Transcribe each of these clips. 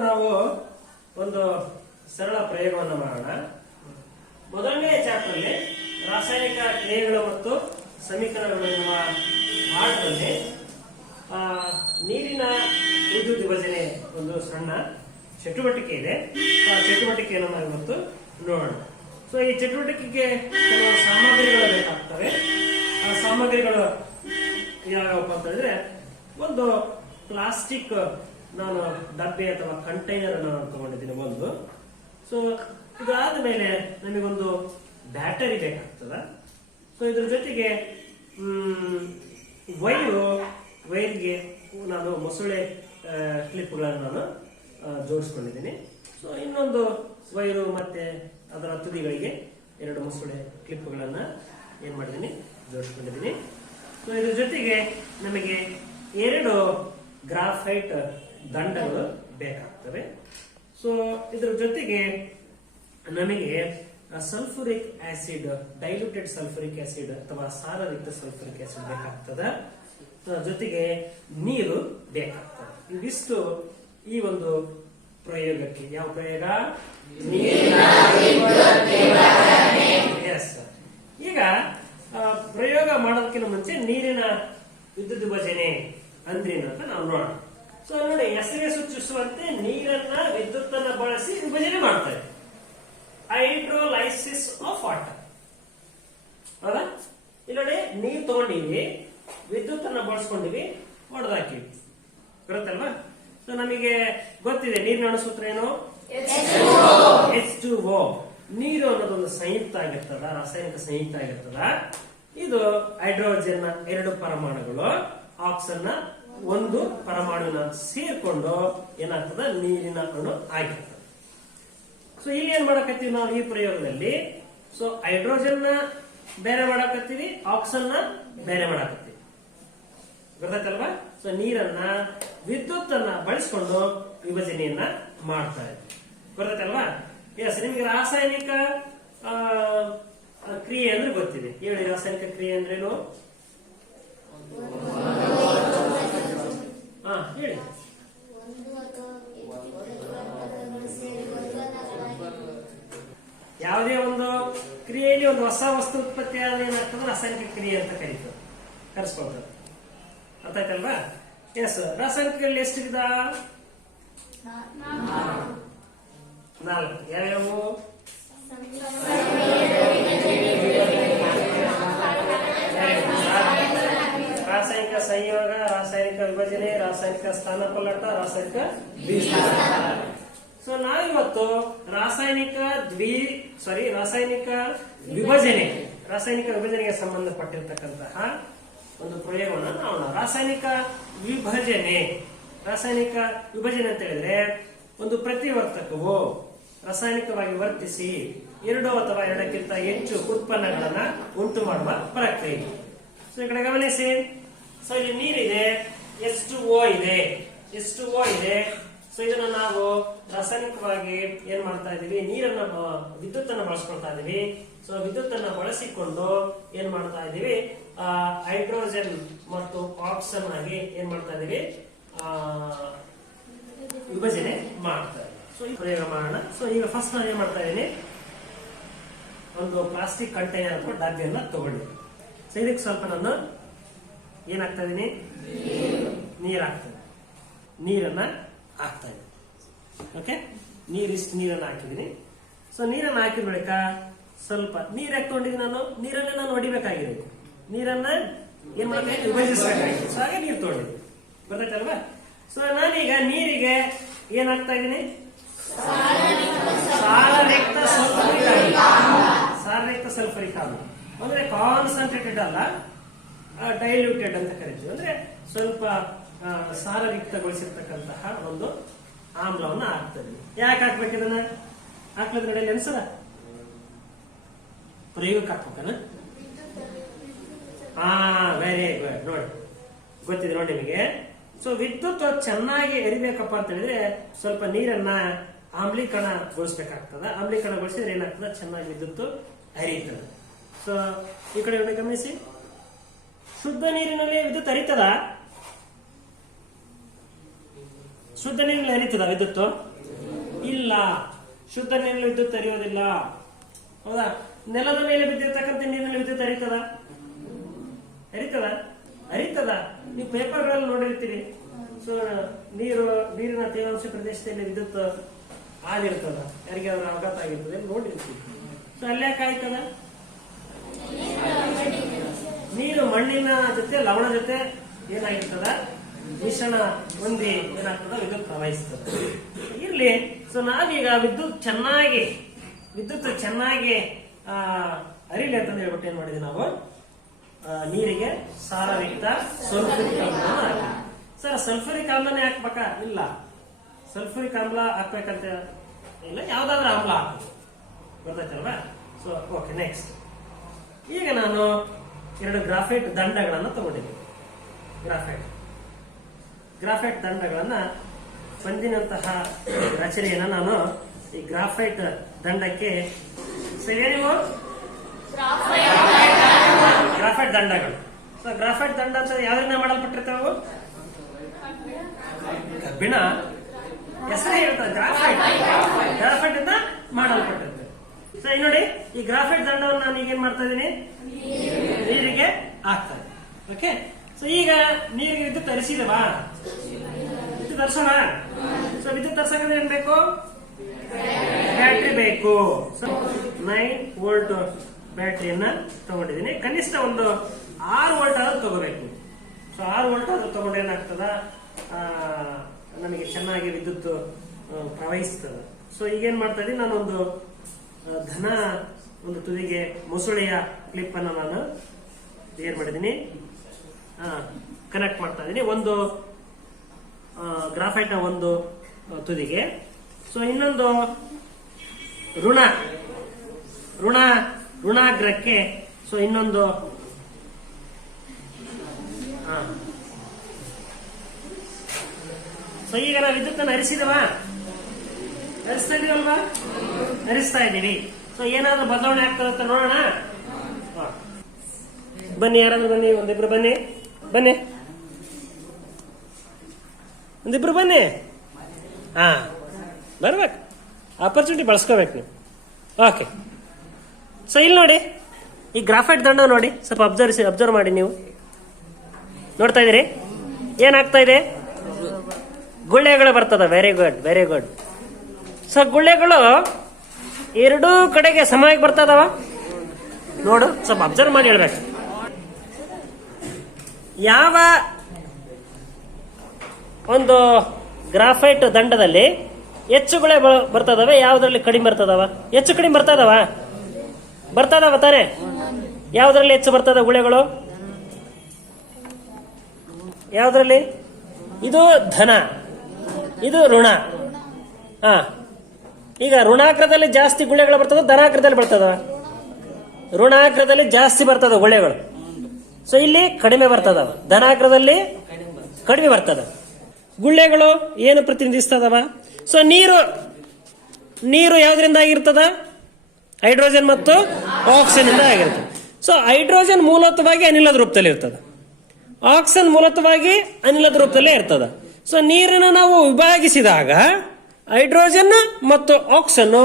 ನಾವು ಒಂದು ಸರಳ ಪ್ರಯೋಗವನ್ನು ಮಾಡೋಣ. ಮೊದಲನೇ ಚಾಪ್ಟರ್ ಅಲ್ಲಿ ರಾಸಾಯನಿಕ ಕ್ರಿಯೆಗಳು ಮತ್ತು ಸಮೀಕರಣಗಳು ಪಾಠದಲ್ಲಿ ಆ, ನೀರಿನ ವಿದ್ಯುತ್ ವಿಭಜನೆ ಒಂದು ಸಣ್ಣ ಚಟುವಟಿಕೆ ಇದೆ. ಆ ಚಟುವಟಿಕೆಯನ್ನು ನಾವು ಇವತ್ತು ನೋಡೋಣ. ಸೊ ಈ ಚಟುವಟಿಕೆಗೆ ಕೆಲವು ಸಾಮಗ್ರಿಗಳು ಬೇಕಾಗ್ತವೆ. ಆ ಸಾಮಗ್ರಿಗಳು ಯಾವ್ಯಾವಪ್ಪ ಅಂತ ಹೇಳಿದ್ರೆ ಒಂದು ಪ್ಲಾಸ್ಟಿಕ್ ನಾನು ಡಬ್ಬೆ ಅಥವಾ ಕಂಟೈನರ್ ಅನ್ನು ನಾನು ತಗೊಂಡಿದ್ದೀನಿ ಒಂದು ಸೊ ಇದಾದ ಮೇಲೆ ನಮಗೊಂದು ಬ್ಯಾಟರಿ ಬೇಕಾಗ್ತದ. ಸೊ ಇದ್ರ ಜೊತೆಗೆ ವೈರು, ವೈರ್ಗೆ ನಾನು ಮೊಸಳೆ ಕ್ಲಿಪ್ಗಳನ್ನು ನಾನು ಜೋಡಿಸ್ಕೊಂಡಿದ್ದೀನಿ. ಸೊ ಇನ್ನೊಂದು ವೈರು ಮತ್ತೆ ಅದರ ತುದಿಗಳಿಗೆ ಎರಡು ಮೊಸಳೆ ಕ್ಲಿಪ್ಗಳನ್ನು ಏನು ಮಾಡಿದ್ದೀನಿ, ಜೋಡಿಸ್ಕೊಂಡಿದ್ದೀನಿ. ಸೊ ಇದ್ರ ಜೊತೆಗೆ ನಮಗೆ ಎರಡು ಗ್ರಾಫೈಟ್ ದಂಡಗಳು ಬೇಕಾಗ್ತವೆ. ಸೊ ಇದ್ರ ಜೊತೆಗೆ ನಮಗೆ sulphuric acid diluted sulphuric acid ಅಥವಾ ಸಾರರಿಕ್ತ ಸಲ್ಫುರಿಕ್ ಆಸಿಡ್ ಬೇಕಾಗ್ತದ. ಜೊತೆಗೆ ನೀರು ಬೇಕಾಗ್ತದೆ. ಇವಿಷ್ಟು ಈ ಒಂದು ಪ್ರಯೋಗಕ್ಕೆ. ಯಾವ ಪ್ರಯೋಗ? ಎಸ್ ಈಗ ಪ್ರಯೋಗ ಮಾಡೋದಕ್ಕಿಂತ ಮುಂಚೆ ನೀರಿನ ವಿದ್ಯುತ್ ಭಜನೆ ಅಂದ್ರೇನು ಅಂತ ನಾವು ನೋಡೋಣ. ಸೊ ನೋಡಿ ಹೆಸರೇ ಸೂಚಿಸುವಂತೆ ನೀರನ್ನ ವಿದ್ಯುತ್ ಅನ್ನ ಬಳಸಿ ವಿಭಜನೆ ಮಾಡ್ತಾರೆ. Hydrolysis of water. ಹೌದಾ? ಇಲ್ಲಿ ನೋಡಿ ನೀರ್ ತಗೊಂಡಿವಿ ವಿದ್ಯುತ್ ಅನ್ನ ಬಳಸ್ಕೊಂಡಿವಿ ಹೊಡೆದಾಕಿವಿ ಗೊತ್ತಲ್ವಾ ಸೊ ನಮಗೆ ಗೊತ್ತಿದೆ, ನೀರಿನ ಸೂತ್ರ ಏನು? ಎಚ್ ಟು ಓ ನೀರು ಅನ್ನೋದೊಂದು ಸಂಯುಕ್ತ ಆಗಿರ್ತದ, ರಾಸಾಯನಿಕ ಸಂಯುಕ್ತ ಆಗಿರ್ತದ. ಇದು ಹೈಡ್ರೋಜನ್ ಎರಡು ಪರಮಾಣುಗಳು, ಆಕ್ಸನ್ನ ಒಂದು ಪರಮಾಣುವಿನ ಸೇರ್ಕೊಂಡು ಏನಾಗ್ತದ? ನೀರಿನ ಅಣು ಆಗಿರ್ತದೆ. ಸೊ ಇಲ್ಲಿ ಏನ್ ಮಾಡಕತ್ತೀವಿ ನಾವು ಈ ಪ್ರಯೋಗದಲ್ಲಿ? ಸೊ ಹೈಡ್ರೋಜನ್ನ ಬೇರೆ ಮಾಡಕತ್ತೀವಿ ಆಕ್ಸಿಜನ್ನ ಬೇರೆ ಮಾಡಕತ್ತೀವಿ. ಗೊತ್ತಾಯ್ತಲ್ವಾ? ಸೊ ನೀರನ್ನ ವಿದ್ಯುತ್ ಅನ್ನ ಬಳಸ್ಕೊಂಡು ವಿಭಜನೆಯನ್ನ ಮಾಡ್ತಾ ಇದ್ವಿ. ಗೊತ್ತಾಯ್ತಲ್ವಾ? ಎಸ್ ನಿಮ್ಗೆ ರಾಸಾಯನಿಕ ಕ್ರಿಯೆ ಅಂದ್ರೆ ಗೊತ್ತಿದೆ. ಹೇಳಿ, ರಾಸಾಯನಿಕ ಕ್ರಿಯೆ ಅಂದ್ರೇನು ಹಾ ಹೇಳಿ ಒಂದು ಅಥವಾ ಹೆಚ್ಚು ಪದಾರ್ಥಗಳು ಸೇರಿ ಉತ್ಪನ್ನಗಳಾಗಿ ಯಾವುದೇ ಒಂದು ಕ್ರಿಯೆಯಲ್ಲಿ ಒಂದು ಹೊಸ ವಸ್ತು ಉತ್ಪತ್ತಿ ಆದ್ರೆ ಏನಾಗ್ತದೆ ರಾಸಾಯನಿಕ ಕ್ರಿಯೆ ಅಂತ ಕರೀತದೆ ಕರೆಸ್ಕೊಳ್ತದೆ ಅರ್ಥ ಆಯ್ತಲ್ವಾ ಎಸ್ ರಾಸಾಯನಿಕಗಳಲ್ಲಿ ಎಷ್ಟು ವಿಧ? ನಾಲ್ಕು. ಯಾವ್ಯಾವು? ರಾಸಾಯನಿಕ ಸಂಯೋಗ, ರಾಸಾಯನಿಕ ವಿಭಜನೆ, ರಾಸಾಯನಿಕ ಸ್ಥಾನ ಪಲ್ಲಟ, ರಾಸಾಯನಿಕ ಸೊ ನಾವಿವತ್ತು ರಾಸಾಯನಿಕ ದ್ವಿ ಸಾರಿ ರಾಸಾಯನಿಕ ವಿಭಜನೆ, ರಾಸಾಯನಿಕ ವಿಭಜನೆಗೆ ಸಂಬಂಧಪಟ್ಟಿರ್ತಕ್ಕಂತಹ ಒಂದು ಪ್ರಯೋಗವನ್ನು ನೋಡೋಣ ರಾಸಾಯನಿಕ ವಿಭಜನೆ ರಾಸಾಯನಿಕ ವಿಭಜನೆ ಅಂತ ಹೇಳಿದ್ರೆ ಒಂದು ಪ್ರತಿವರ್ತಕವು ರಾಸಾಯನಿಕವಾಗಿ ವರ್ತಿಸಿ ಎರಡು ಅಥವಾ ಎರಡಕ್ಕಿಂತ ಹೆಚ್ಚು ಉತ್ಪನ್ನಗಳನ್ನ ಉಂಟು ಮಾಡುವ ಪ್ರಕ್ರಿಯೆ. ಸೊ ಈ ಕಡೆ ಗಮನಿಸಿ. ಸೊ ಇಲ್ಲಿ ನೀರಿದೆ ಎಷ್ಟು ಓ ಇದೆ. ಎಷ್ಟು ಓ ಇದೆ. ಸೊ ಇದನ್ನ ನಾವು ರಾಸಾಯನಿಕವಾಗಿ ಏನ್ ಮಾಡ್ತಾ ಇದೀವಿ? ನೀರನ್ನ ವಿದ್ಯುತ್ ಅನ್ನ ಬಳಸ್ಕೊಳ್ತಾ ಇದೀವಿ. ಸೊ ವಿದ್ಯುತ್ ಅನ್ನ ಬಳಸಿಕೊಂಡು ಏನ್ ಮಾಡ್ತಾ ಇದೀವಿ? ಹೈಡ್ರೋಜನ್ ಮತ್ತು ಆಕ್ಸಿಜನ್ ಆಗಿ ಏನ್ ಮಾಡ್ತಾ ಇದೀವಿ? ವಿಭಜನೆ ಮಾಡ್ತಾ ಇದೀವಿ. ಸೊ ಪ್ರಯೋಗ ಮಾಡೋಣ. ಸೊ ಈಗ ಫಸ್ಟ್ ನಾನು ಏನ್ ಮಾಡ್ತಾ ಇದೀನಿ? ಒಂದು ಪ್ಲಾಸ್ಟಿಕ್ ಕಂಟೈನರ್ ಅಥವಾ ಡಬ್ಬಿಯನ್ನ ತಗೊಂಡಿದ್ದೀನಿ ಸೊ ಇದಕ್ಕೆ ಸ್ವಲ್ಪ ನಾನು ಏನಾಗ್ತಾ ಇದೀನಿ? ನೀರ್. ಹಾಕ್ತಾ ಇದ್ದೀನಿ ನೀರನ್ನ ಹಾಕ್ತಾ ಇದೆ. ಓಕೆ ನೀರಿಷ್ಟು ನೀರನ್ನು ಹಾಕಿದ್ದೀನಿ. ಸೊ ನೀರನ್ನು ಹಾಕಿದ ಬಳಿಕ ಸ್ವಲ್ಪ ನೀರು ಯಾಕೆ ತಗೊಂಡಿದ್ದೀನಿ ನಾನು? ನೀರನ್ನೇ ನಾನು ಹೊಡಿಬೇಕಾಗಿದೆ ನೀರನ್ನ ಏನ್ ಮಾಡ್ಬೇಕು? ಸೊ ಹಾಗೆ ನೀರು ತಗೊಂಡಿದ್ದೀನಿ. ಗೊತ್ತಾಯ್ತಲ್ವಾ ಸೊ ನಾನೀಗ ನೀರಿಗೆ ಏನಾಗ್ತಾ ಇದ್ದೀನಿ ಸಾರಯುಕ್ತ ಸಲ್ಫರಿಕ್ ಆಮ್ಲ ಸಾರಯುಕ್ತ ಸಲ್ಫರಿಕ್ ಆಮ್ಲ ಅಂದ್ರೆ ಕಾನ್ಸಂಟ್ರೇಟೆಡ್ ಅಲ್ಲ ಡೈಲ್ಯೂಟೆಡ್ ಅಂತ ಕರಿತೀವಿ. ಅಂದ್ರೆ ಸ್ವಲ್ಪ ಸಾರಯುಕ್ತಗೊಳಿಸಿರ್ತಕ್ಕಂತಹ ಒಂದು ಆಮ್ಲವನ್ನ ಹಾಕ್ತದೆ ಯಾಕೆ ಹಾಕ್ಬೇಕು ಇದನ್ನ? ಹಾಕ್ಲದ ನಡೆಯಲ್ಲ ಅನ್ಸದ ಪ್ರಯೋಗಕ್ಕೆ ಹಾಕ್ಬೇಕನ? ಹಾ ವೆರಿ ಗುಡ್ ನೋಡಿ, ಗೊತ್ತಿದೆ ನೋಡಿ ನಿಮಗೆ. ಸೊ ವಿದ್ಯುತ್ ಚೆನ್ನಾಗಿ ಎರಿಬೇಕಪ್ಪ ಅಂತ ಹೇಳಿದ್ರೆ ಸ್ವಲ್ಪ ನೀರನ್ನ ಆಮ್ಲೀಕರಣಗೊಳಿಸ್ಬೇಕಾಗ್ತದ. ಆಮ್ಲೀಕರಣಗೊಳಿಸಿದ್ರೆ ಏನಾಗ್ತದ? ಚೆನ್ನಾಗಿ ವಿದ್ಯುತ್ ಹರಿಯುತ್ತದೆ. ಸೊ ಈ ಕಡೆ ಗಮನಿಸಿ. ಶುದ್ಧ ನೀರಿನಲ್ಲಿ ವಿದ್ಯುತ್ ಹರಿತದ? ಶುದ್ಧ ನೀರಿನಲ್ಲಿ ಹರಿತದ ವಿದ್ಯುತ್ ಇಲ್ಲ. ಶುದ್ಧ ನೀರಿನಲ್ಲಿ ವಿದ್ಯುತ್ ಹರಿಯೋದಿಲ್ಲ ಹೌದಾ? ನೆಲದ ಮೇಲೆ ಬಿದ್ದಿರ್ತಕ್ಕಂಥ ನೀರಿನಲ್ಲಿ ವಿದ್ಯುತ್ ಹರಿತದ? ಹರಿತದ? ಹರಿತದ. ನೀವು ಪೇಪರ್ಗಳಲ್ಲಿ ನೋಡಿರ್ತೀರಿ. ಸೊ ನೀರು ನೀರಿನ ತೇವಾಂಶ ಪ್ರದೇಶದಲ್ಲಿ ವಿದ್ಯುತ್ ಆಗಿರ್ತದ ಯಾರಿಗಾದ್ರೂ ಅವಘಾತ ಆಗಿರ್ತದೆ ನೋಡಿರ್ತೀವಿ ಸೊ ಅಲ್ಲೇ ಕಾಯ್ತದ ನೀರು ಮಣ್ಣಿನ ಜೊತೆ ಲವಣ ಜೊತೆ ಏನಾಗಿರ್ತದ? ಮಿಶ್ರಣ ಹೊಂದಿ ಏನಾಗ್ತದ ವಿದ್ಯುತ್ ಪ್ರವಹಿಸ್ತದೆ. ಇರ್ಲಿ ಸೊ ನಾವೀಗ ವಿದ್ಯುತ್ ಚೆನ್ನಾಗಿ ವಿದ್ಯುತ್ ಚೆನ್ನಾಗಿ ಅರಿಲಿ ಅಂತ ಹೇಳ್ಬಿಟ್ಟು ಏನ್ ಮಾಡಿದ್ವಿ ನಾವು? ನೀರಿಗೆ ಸಾರಯುಕ್ತ ಸಲ್ಫರಿಕ್ ಆಮ್ಲ. ಸರ್ ಸಲ್ಫರಿಕ್ ಆಮ್ಲನೇ ಹಾಕ್ಬೇಕಾ? ಇಲ್ಲ. ಸಲ್ಫುರಿಕ್ ಆಮ್ಲ ಹಾಕ್ಬೇಕಂತ ಇಲ್ಲ, ಯಾವ್ದಾದ್ರೂ ಆಮ್ಲ ಹಾಕ್ಬೇಕು ಗೊತ್ತಾಯ್ತಲ್ವಾ? ಸೊ ಓಕೆ ನೆಕ್ಸ್ಟ್ ಈಗ ನಾನು ಎರಡು ಗ್ರಾಫೈಟ್ ದಂಡಗಳನ್ನು ತಗೊಂಡಿದ್ದೀನಿ ಗ್ರಾಫೈಟ್. ಗ್ರಾಫೈಟ್ ದಂಡಗಳನ್ನ ಬಂದಿನಂತಹ ರಚನೆಯನ್ನ ನಾನು ಈ ಗ್ರಾಫೈಟ್ ದಂಡಕ್ಕೆ ಗ್ರಾಫೈಟ್ ದಂಡಗಳು. ಸೊ ಗ್ರಾಫೈಟ್ ದಂಡ ಅಂತ ಯಾವ್ದರಿಂದ ಅವು? ಕಬ್ಬಿಣ. ಹೆಸರು ಹೇಳ್ತಾರೆ ಗ್ರಾಫೈಟ್. ಗ್ರಾಫೈಟ್ ಇಂದ ಮಾಡಲ್ಪಟ್ಟಿರ್ತದೆ ಸೊ ಈಗ ನೋಡಿ, ಈ ಗ್ರಾಫೈಟ್ ದಂಡವನ್ನು ನಾನು ಈಗ ಏನ್ ಮಾಡ್ತಾ ಇದ್ದೀನಿ? ನೀರಿಗೆ ಹಾಕ್ತಾ ಓಕೆ ಸೊ ಈಗ ನೀರಿಗೆ ವಿದ್ಯುತ್ ತರಿಸಿದವಾ? ವಿದ್ಯುತ್ ತರಿಸೋಣ. ಸೊ ವಿದ್ಯುತ್ ತರ್ಸಕ್ಕೆ ಏನ್ ಬೇಕು? ಬ್ಯಾಟ್ರಿ ಬೇಕು. ನೈನ್ ವೋಲ್ಟ್ ಬ್ಯಾಟ್ರಿಯನ್ನ ತಗೊಂಡಿದ್ದೀನಿ. ಕನಿಷ್ಠ ಒಂದು ಆರು ವೋಲ್ಟ್ ಆದ್ರೂ ತಗೋಬೇಕು. ಸೊ ಆರು ವೋಲ್ಟ್ ಆದ್ರೂ ತಗೊಂಡು ಏನಾಗ್ತದ? ನಮಗೆ ಚೆನ್ನಾಗಿ ವಿದ್ಯುತ್ ಪ್ರವಹಿಸ್ತದ. ಸೊ ಈಗೇನ್ ಮಾಡ್ತಾ ಇದ್ದೀನಿ, ನಾನೊಂದು ಧನ, ಒಂದು ತುದಿಗೆ ಮೊಸಳೆಯ ಕ್ಲಿಪ್ ಅನ್ನ ನಾನು ಏನ್ ಮಾಡಿದ್ದೀನಿ. ಕನೆಕ್ಟ್ ಮಾಡ್ತಾ ಇದ್ದೀನಿ ಒಂದು ಗ್ರಾಫೈಟ್ ಒಂದು ತುದಿಗೆ. ಸೊ ಇನ್ನೊಂದು, ಋಣ. ಋಣ, ಋಣಾಗ್ರಕ್ಕೆ ಸೊ ಇನ್ನೊಂದು ಸೊ ಈಗ ನಾವು ವಿದ್ಯುತ್ತನ್ನು ಹರಿಸಿದವಾ ಹರಿಸ್ತಾ ಇದೀವಲ್ವಾ? ಹರಿಸ್ತಾ ಇದ್ದೀವಿ. ಸೊ ಏನಾದ್ರೂ ಬದಲಾವಣೆ ಆಗ್ತದಂತ ನೋಡೋಣ. ಬನ್ನಿ, ಯಾರಾದ್ರೂ ಬನ್ನಿ, ಒಂದಿಬ್ರು ಬನ್ನಿ. ಬನ್ನಿ. ಒಂದಿಬ್ರು ಬನ್ನಿ. ಹಾ, ಬರ್ಬೇಕು. ಆಪರ್ಚುನಿಟಿ ಬಳಸ್ಕೋಬೇಕು ನೀವು. ಓಕೆ ಸೊ ಇಲ್ಲಿ ನೋಡಿ. ಈ ಗ್ರಾಫೈಟ್ ದಂಡ ನೋಡಿ. ಸ್ವಲ್ಪ ಅಬ್ಸರ್ವ್ ಅಬ್ಸರ್ವ್ ಮಾಡಿ ನೀವು. ನೋಡ್ತಾ ಇದ್ದೀರಿ? ಏನಾಗ್ತಾ ಇದೆ? ಗುಳ್ಳೆಗಳು ಬರ್ತದ. Very good very good so ಗುಳ್ಳೆಗಳು ಎರಡೂ ಕಡೆಗೆ ಸಮವಾಗಿ ಬರ್ತದವ? ನೋಡು, ಸ್ವಲ್ಪ ಅಬ್ಸರ್ವ್ ಮಾಡಿ ಹೇಳ್ಬೇಕು. ಯಾವ ಒಂದು ಗ್ರಾಫೈಟ್ ದಂಡದಲ್ಲಿ ಹೆಚ್ಚು ಗುಳೆ ಬ- ಬರ್ತದವೆ, ಯಾವ್ದ್ರಲ್ಲಿ ಕಡಿಮೆ ಬರ್ತದವ? ಹೆಚ್ಚು ಕಡಿಮೆ ಬರ್ತದವ? ಬರ್ತದವ ತಾನೆ? ಯಾವ್ದ್ರಲ್ಲಿ ಹೆಚ್ಚು ಬರ್ತದ ಗುಳೆಗಳು? ಯಾವ್ದ್ರಲ್ಲಿ? ಇದು ಧನ, ಇದು ಋಣ. ಹ. ಈಗ ಋಣಾಕ್ರದಲ್ಲಿ ಜಾಸ್ತಿ ಗುಳೆಗಳು ಬರ್ತದ ಧನಾಕ್ರದಲ್ಲಿ ಬರ್ತದ ಋಣಾಕ್ರದಲ್ಲಿ ಜಾಸ್ತಿ ಬರ್ತದ ಗುಳೆಗಳು. ಸೊ ಇಲ್ಲಿ ಕಡಿಮೆ ಬರ್ತದವ ಧನಾಗ್ರದಲ್ಲಿ ಕಡಿಮೆ ಬರ್ತದ. ಗುಳ್ಳೆಗಳು ಏನು ಪ್ರತಿನಿಧಿಸ್ತದವ? ಸೊ ನೀರು ನೀರು ಯಾವ್ದ್ರಿಂದ ಆಗಿರ್ತದ? ಹೈಡ್ರೋಜನ್ ಮತ್ತು ಆಕ್ಸಿಜನ್ ಇಂದ ಆಗಿರ್ತದೆ. ಸೊ ಹೈಡ್ರೋಜನ್ ಮೂಲತವಾಗಿ ಅನಿಲದ ರೂಪದಲ್ಲಿ ಇರ್ತದ. ಆಕ್ಸಿಜನ್ ಮೂಲತವಾಗಿ ಅನಿಲದ ರೂಪದಲ್ಲೇ ಇರ್ತದ. ಸೊ ನೀರನ್ನ ನಾವು ವಿಭಾಗಿಸಿದಾಗ ಹೈಡ್ರೋಜನ್ ಮತ್ತು ಆಕ್ಸಿಜನ್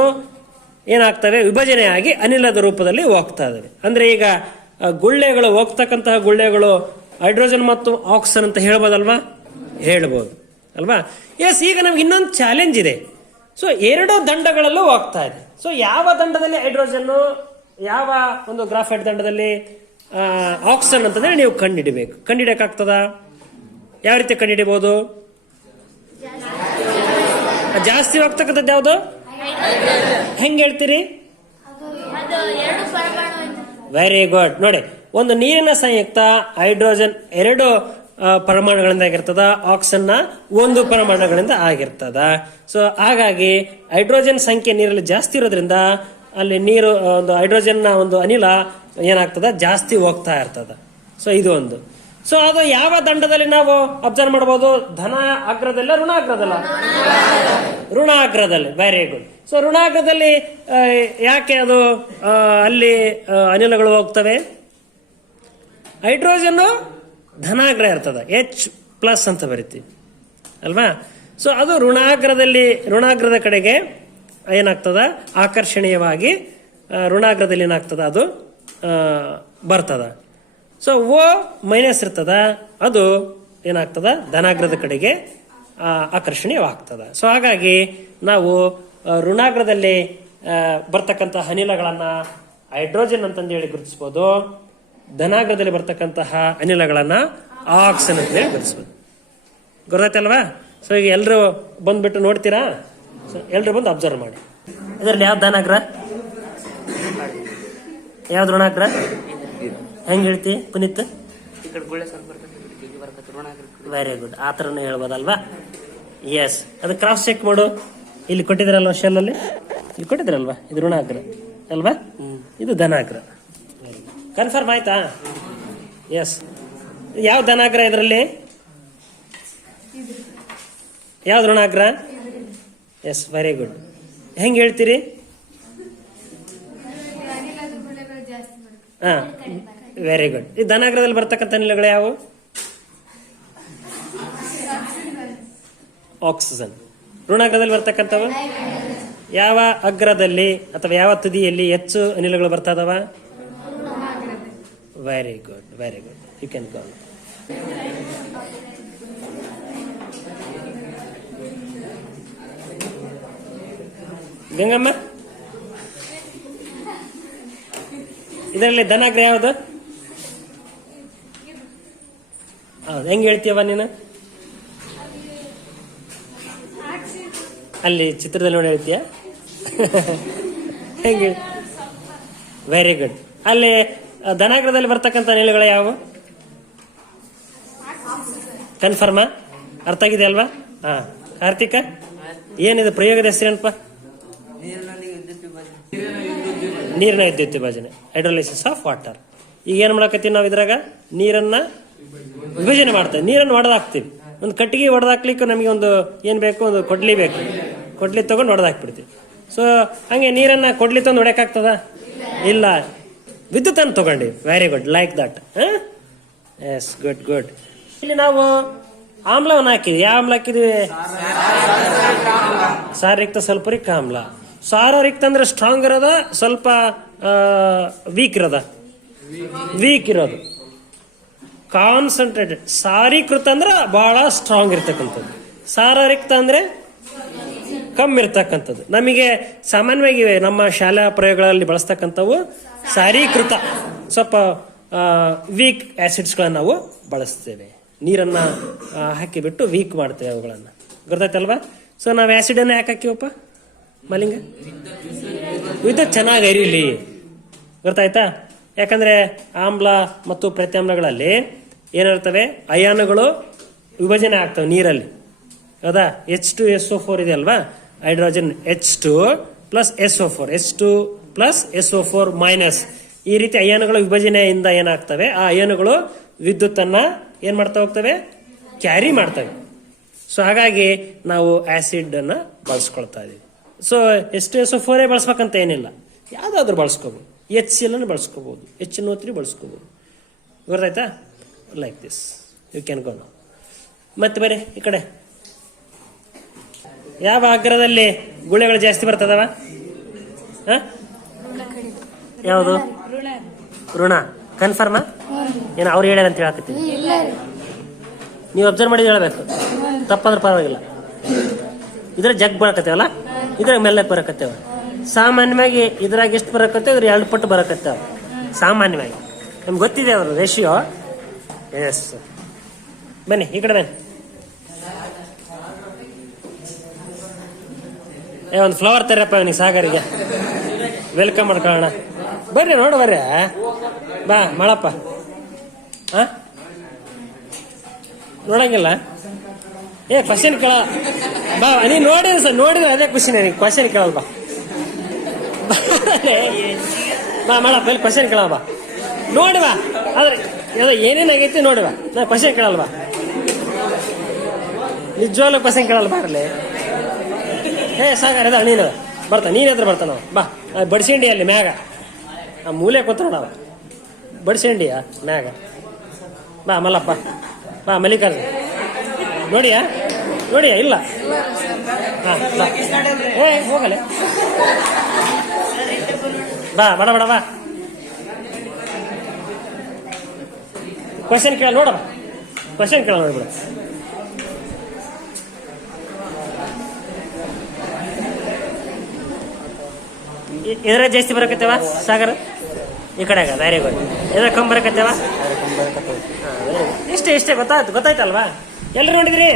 ಏನಾಗ್ತವೆ? ವಿಭಜನೆಯಾಗಿ ಅನಿಲದ ರೂಪದಲ್ಲಿ ಹೋಗ್ತಾ ಇದಾವೆ. ಅಂದ್ರೆ ಈಗ ಗುಳ್ಳೆಗಳು ಹೋಗ್ತಕ್ಕಂತಹ ಗುಳ್ಳೆಗಳು ಹೈಡ್ರೋಜನ್ ಮತ್ತು ಆಕ್ಸಿಜನ್ ಅಂತ ಹೇಳ್ಬೋದಲ್ವಾ? ಹೇಳ್ಬೋದು. ಅಲ್ವಾ? ಎಸ್ ಈಗ ನಮ್ಗೆ ಇನ್ನೊಂದು ಚಾಲೆಂಜ್ ಇದೆ. ಸೊ ಎರಡು ದಂಡಗಳಲ್ಲೂ ಹೋಗ್ತಾ ಇದೆ. ಸೊ ಯಾವ ದಂಡದಲ್ಲಿ ಹೈಡ್ರೋಜನ್ ಯಾವ ಒಂದು ಗ್ರಾಫೈಟ್ ದಂಡದಲ್ಲಿ ಆಕ್ಸಿಜನ್ ಅಂತಂದ್ರೆ ನೀವು ಕಂಡಿಡಿಬೇಕು. ಕಂಡಿಡಿಯಕ್ಕಾಗ್ತದ? ಯಾವ ರೀತಿ ಕಂಡಿಡಿಬಹುದು ಜಾಸ್ತಿ ಹೋಗ್ತಕ್ಕಂಥದ್ದು ಯಾವುದು? ಹೆಂಗೆ ಹೇಳ್ತೀರಿ ಅದು ಎರಡು ಪರಮಾಣು ಅಂತ ವೆರಿ ಗುಡ್ ನೋಡಿ, ಒಂದು ನೀರಿನ ಸಂಯುಕ್ತ, ಹೈಡ್ರೋಜನ್ ಎರಡು ಪರಮಾಣುಗಳಿಂದ ಆಗಿರ್ತದ ಆಕ್ಸಿಜನ್ನ ಒಂದು ಪರಮಾಣುಗಳಿಂದ ಆಗಿರ್ತದ. ಸೊ ಹಾಗಾಗಿ ಹೈಡ್ರೋಜನ್ ಸಂಖ್ಯೆ ನೀರಲ್ಲಿ ಜಾಸ್ತಿ ಇರೋದ್ರಿಂದ ಅಲ್ಲಿ ನೀರು ಒಂದು ಹೈಡ್ರೋಜನ್ನ ಒಂದು ಅನಿಲ ಏನಾಗ್ತದ, ಜಾಸ್ತಿ ಹೋಗ್ತಾ ಇರ್ತದ. ಸೊ ಇದು ಒಂದು. ಸೊ ಅದು ಯಾವ ದಂಡದಲ್ಲಿ ನಾವು ಅಬ್ಸರ್ವ್ ಮಾಡಬಹುದು? ಧನ ಅಗ್ರದಲ್ಲ ಋಣ ಆಗ್ರಹದಲ್ಲಿ ವೆರಿ ಗುಡ್ ಸೊ ಋಣಾಗ್ರದಲ್ಲಿ ಯಾಕೆ ಅದು ಅಲ್ಲಿ ಅನಿಲಗಳು ಹೋಗ್ತವೆ? ಹೈಡ್ರೋಜನ್ ಧನಾಗ್ರ ಇರ್ತದೆ ಎಚ್ ಪ್ಲಸ್ ಅಂತ ಬರಿತೀವಿ. ಅಲ್ವಾ? ಸೊ ಅದು ಋಣಾಗ್ರದಲ್ಲಿ, ಋಣಾಗ್ರದ ಕಡೆಗೆ ಏನಾಗ್ತದ? ಆಕರ್ಷಣೀಯವಾಗಿ ಋಣಾಗ್ರದಲ್ಲಿ ಏನಾಗ್ತದ? ಅದು ಬರ್ತದ. ಸೊ ಓ ಮೈನಸ್ ಇರ್ತದ, ಅದು ಏನಾಗ್ತದ? ಧನಾಗ್ರದ ಕಡೆಗೆ ಆಕರ್ಷಣೀಯವಾಗ್ತದ. ಸೊ ಹಾಗಾಗಿ ನಾವು ಋಣಾಗ್ರದಲ್ಲಿ ಬರ್ತಕ್ಕಂಥ ಅನಿಲಗಳನ್ನ ಹೈಡ್ರೋಜನ್ ಅಂತಂದೇಳಿ ಗುರುತಿಸಬಹುದು ಧನಾಗ್ರದಲ್ಲಿ ಬರ್ತಕ್ಕಂತಹ ಅನಿಲಗಳನ್ನ ಆಕ್ಸಿಜನ್ ಅಂತ ಹೇಳಿ ಗುರುತಿಸ್ಬೋದು ಗೊತ್ತಾಯ್ತಲ್ವಾ ಸೊ ಈಗ ಎಲ್ಲರೂ ಬಂದ್ಬಿಟ್ಟು ನೋಡ್ತೀರಾ? ಸೊ ಎಲ್ಲರೂ ಬಂದು ಅಬ್ಸರ್ವ್ ಮಾಡಿ. ಇದರಲ್ಲಿ ಯಾವ ಧನಾಗ್ರ? ಯಾವ್ದು ಋಣಾಗ್ರ? ಹೆಂಗೆ ಹೇಳ್ತಿ ಪುನೀತ್? ವೆರಿ ಗುಡ್ ಆ ಥರನೇ ಹೇಳ್ಬೋದಲ್ವಾ? ಎಸ್ ಅದು ಕ್ರಾಸ್ ಚೆಕ್ ಮಾಡು. ಇಲ್ಲಿ ಕೊಟ್ಟಿದ್ರಲ್ವಾ ಶೆಲ್ ಅಲ್ಲಿ ಇಲ್ಲಿ ಕೊಟ್ಟಿದ್ರಲ್ವಾ? ಇದು ಋಣಾಗ್ರ ಅಲ್ವಾ? ಇದು ಧನಾಗ್ರ. ಕನ್ಫರ್ಮ್ ಆಯ್ತಾ? ಎಸ್ ಯಾವ ಧನಾಗ್ರ ಇದರಲ್ಲಿ? ಯಾವ್ದು ಋಣಾಗ್ರ? ಎಸ್ ವೆರಿ ಗುಡ್ ಹೆಂಗೆ ಹೇಳ್ತೀರಿ? ಹಾ ವೆರಿ ಗುಡ್ ಈ ಧನಾಗ್ರದಲ್ಲಿ ಬರ್ತಕ್ಕಂಥ ಅನಿಲಗಳು ಯಾವುವು ಆಕ್ಸಿಜನ್ ಋಣಾಗ್ರದಲ್ಲಿ ಬರ್ತಕ್ಕಂಥವು? ಯಾವ ಅಗ್ರದಲ್ಲಿ ಅಥವಾ ಯಾವ ತುದಿಯಲ್ಲಿ ಹೆಚ್ಚು ಅನಿಲಗಳು ಬರ್ತಾ ಇದಾವ very good very good you can go Gangamma? ಇದರಲ್ಲಿ ಧನಾಗ್ರ ಯಾವುದು? ಹೌದು, ಹೆಂಗೆ ಹೇಳ್ತೀಯವ ನೀನು? ಅಲ್ಲಿ ಚಿತ್ರದಲ್ಲಿ ನೋಡಿ ಹೇಳ್ತೀಯ? ಹೆಂಗೆ? ವೆರಿ ಗುಡ್ ಅಲ್ಲಿ ಧನಾಗ್ರದಲ್ಲಿ ಬರ್ತಕ್ಕಂಥ ಅನಿಲಗಳು ಯಾವುವು? ಕನ್ಫರ್ಮ ಅರ್ಥ ಆಗಿದೆ ಅಲ್ವಾ? ಹಾ ಕಾರ್ತಿಕ? ಏನಿದೆ ಪ್ರಯೋಗದ ಹೆಸರೇನಪ್ಪ ನೀರಿನ ವಿದ್ಯುತ್ ವಿಭಜನೆ. ಹೈಡ್ರೋಲೈಸಿಸ್ ಆಫ್ ವಾಟರ್ ಈಗ ಏನು ಮಾಡಕತ್ತೀವಿ ನಾವು ಇದ್ರಾಗ? ನೀರನ್ನ ವಿಭಜನೆ ಮಾಡ್ತೇವೆ. ನೀರನ್ನು ಒಡೆದಾಕ್ತೀವಿ. ಒಂದು ಕಟ್ಟಿಗೆ ಹೊಡೆದಾಕ್ಲಿಕ್ಕೆ ನಮಗೆ ಒಂದು ಏನು ಬೇಕು? ಒಂದು ಕೊಡ್ಲಿ ಬೇಕು. ಕೊಡ್ಲಿ ತಗೊಂಡು ಹೊಡೆದಾಕ್ಬಿಡ್ತೀವಿ ಸೊ ಹಂಗೆ ನೀರನ್ನು ಕೊಡ್ಲಿ ತಂದು ಹೊಡೆಯಕ್ಕಾಗ್ತದ? ಇಲ್ಲ. ವಿದ್ಯುತ್ ಅನ್ನು ತೊಗೊಂಡಿ very good like that yes good good ಇಲ್ಲಿ ನಾವು ಆಮ್ಲವನ್ನು ಹಾಕಿದ್ವಿ. ಯಾವ ಆಮ್ಲ ಹಾಕಿದ್ವಿ? ಸ್ವಲ್ಪ ರಿಕ್ ಆಮ್ಲ. ಸಾರರಿಕ್ತ ಅಂದ್ರೆ ಸ್ಟ್ರಾಂಗ್ ಇರೋದ? ಸ್ವಲ್ಪ ವೀಕ್ ಇರೋದ? ವೀಕ್ ಇರೋದು. ಕಾನ್ಸಂಟ್ರೇಟೆಡ್ ಸಾರೀಕೃತ ಅಂದ್ರೆ ಬಹಳ ಸ್ಟ್ರಾಂಗ್ ಇರ್ತಕ್ಕಂಥದ್ದು. ಸಾರರಿಕ್ತ ಅಂದ್ರೆ ಕಮ್ಮಿ ಇರ್ತಕ್ಕಂಥದ್ದು. ನಮಗೆ ಸಾಮಾನ್ಯವಾಗಿ ನಮ್ಮ ಶಾಲಾ ಪ್ರಯೋಗಗಳಲ್ಲಿ ಬಳಸ್ತಕ್ಕಂಥವು ಸಾರೀಕೃತ ಸ್ವಲ್ಪ ವೀಕ್ ಆಸಿಡ್ಸ್ಗಳನ್ನ ನಾವು ಬಳಸ್ತೇವೆ. ನೀರನ್ನ ಹಾಕಿಬಿಟ್ಟು ವೀಕ್ ಮಾಡ್ತೇವೆ ಅವುಗಳನ್ನ. ಗೊತ್ತಾಯ್ತಲ್ವಾ ಸೊ ನಾವು ಆ್ಯಸಿಡನ್ನು ಯಾಕೆ ಹಾಕಿವಪ್ಪ ಮಲಿಂಗ? ವಿದ್ಯುತ್ ಚೆನ್ನಾಗಿ ಅರಿಲಿ. ಗೊತ್ತಾಯ್ತಾ? ಯಾಕಂದ್ರೆ ಆಮ್ಲ ಮತ್ತು ಪ್ರತ್ಯಾಮ್ಲಗಳಲ್ಲಿ ಏನಿರ್ತವೆ? ಅಯಾನುಗಳು ವಿಭಜನೆ ಆಗ್ತವೆ ನೀರಲ್ಲಿ. ಹೌದಾ? H two S O four ಇದೆ ಅಲ್ವಾ? Hydrogen H two plus S O four H two plus S O four minus ಈ ರೀತಿ ಅಯಾನುಗಳ ವಿಭಜನೆಯಿಂದ ಏನಾಗ್ತವೆ? ಆ ಅಯಾನುಗಳು ವಿದ್ಯುತ್ತನ್ನ ಏನ್ ಮಾಡ್ತಾ ಹೋಗ್ತವೆ? ಕ್ಯಾರಿ ಮಾಡ್ತವೆ. ಸೊ ಹಾಗಾಗಿ ನಾವು ಆಸಿಡ್ ಅನ್ನ ಬಳಸ್ಕೊಳ್ತಾ ಇದೀವಿ. ಸೊ ಎಷ್ಟು ಎಸ್ ಒ ಫೋರೇ ಬಳಸ್ಬೇಕಂತ ಏನಿಲ್ಲ. ಯಾವ್ದಾದ್ರು ಬಳಸ್ಕೋಬಹುದು ಎಚ್ ಸಿ ಎಲ್ ಬಳಸ್ಕೋಬಹುದು ಎಚ್ ನೋತ್ರಿ ಬಳಸ್ಕೋಬಹುದು ಗೊತ್ತಾಯ್ತಾ? Like this you can go no ಮತ್ತೆ ಬೇರೆ ಈ ಕಡೆ. ಯಾವ ಅಗ್ರದಲ್ಲಿ ಗುಳೆಗಳು ಜಾಸ್ತಿ ಬರ್ತದವ? ಯಾವುದು? ಋಣ. ಕನ್ಫರ್ಮ ಏನು ಅವ್ರು ಹೇಳ್ಯಾರ ಅಂತ ಹೇಳಕತ್ತೀವಿ ನೀವು ಅಬ್ಸರ್ವ್ ಮಾಡಿ ಹೇಳಬೇಕು. ತಪ್ಪಂದ್ರೆ ಪರವಾಗಿಲ್ಲ. ಇದ್ರ ಜಗ್ ಬರಕತ್ತೇವಲ್ಲ? ಇದ್ರಾಗ ಮೆಲ್ಲಕ್ ಬರಕತ್ತೇವ. ಸಾಮಾನ್ಯವಾಗಿ ಇದ್ರಾಗ ಎಷ್ಟು ಬರಕತ್ತೇವ ಇದ್ರ ಎರಡು ಪಟ್ಟು ಬರಕತ್ತೇವ. ಸಾಮಾನ್ಯವಾಗಿ. ನಮ್ಗೆ ಗೊತ್ತಿದೆ ಅವರು ರೇಷಿಯೋ ಎಸ್ ಬನ್ನಿ, ಈ ಕಡೆ ಬನ್ನಿ. ಏ, ಒಂದು ಫ್ಲವರ್ ತರಪ್ಪ ಅವನಿಗೆ ಸಾಗರಿಗೆ. ವೆಲ್ಕಮ್ ಮಾಡ್ಕೊಳ್ಳೋಣ ಬರ್ರಿ ನೋಡು ಬರ್ರಿ. ಬಾ ಮಾಡಪ್ಪ ಹಾ ನೋಡಂಗಿಲ್ಲ. ಏ ಕ್ವಶನ್ ಕೇಳ. ಬಾ, ನೀ ನೋಡಿದ್ರೆ ಸರ್ ನೋಡಿದ್ರೆ ಅದೇ ಖುಷಿ ನನಗೆ. ಕ್ವಶನ್ ಕೇಳಲ್ ಬಾ. ಬಾ ಮಾಡಪ್ಪ ಇಲ್ಲಿ ಕ್ವಶನ್ ಕೇಳಲ್ಲ ಬಾ. ನೋಡಿ ಬಾ. ಆದ್ರೆ ಅದು ಏನೇನಾಗೈತಿ ನೋಡಿ ಬಾ ನಾ ಕ್ವಶನ್ ಕೇಳಲ್ವಾ? ನಿಜವಾಗ್ಲೂ ಕ್ವಶನ್ ಕೇಳಲ್ಲ ಬಾರಲಿ? ಏ, ಸಾಗರ ಅದ ನೀನು. ಬರ್ತಾ, ನೀನ್ ಹತ್ರ ಬರ್ತಾನ ಬಾ ಬಡ್ಸಿಂಡಿ ಅಲ್ಲಿ ಮ್ಯಾಗ. ಆ, ಮೂಲೆ ಕೂತ ನೋಡವ ಬಡ್ಸಿಂಡಿಯ ಮ್ಯಾಗ. ಬಾ, ಮಲ್ಲಪ್ಪ. ಬಾ, ಮಲ್ಲಿಕಾರ್ಜುನ್. ನೋಡಿಯಾ? ನೋಡಿಯ? ಇಲ್ಲ. ಹಾಂ ಹೋಗಲೆ. ಬಾ, ಬಡ ಬಡ, ಬಾ. ಕ್ವಶನ್ ಕೇಳ ನೋಡಮ್ಮ. ಕ್ವಶನ್ ಕೇಳ ನೋಡಿ ಬಿಡ. ಇದ್ರ ಜಾಸ್ತಿ ಬರಕತ್ತೇವ ಸಾಗರ? ಈ ಕಡೆ ವೆರಿ ಗುಡ್ ಇದ್ರ ಕಮ್ಮಿ ಬರಕತ್ತೇವ? ಇಷ್ಟೇ ಇಷ್ಟೇ ಗೊತ್ತಾಯ್ತು ಗೊತ್ತಾಯ್ತಲ್ವಾ? ಎಲ್ಲರೂ ನೋಡಿದ್ರಿ?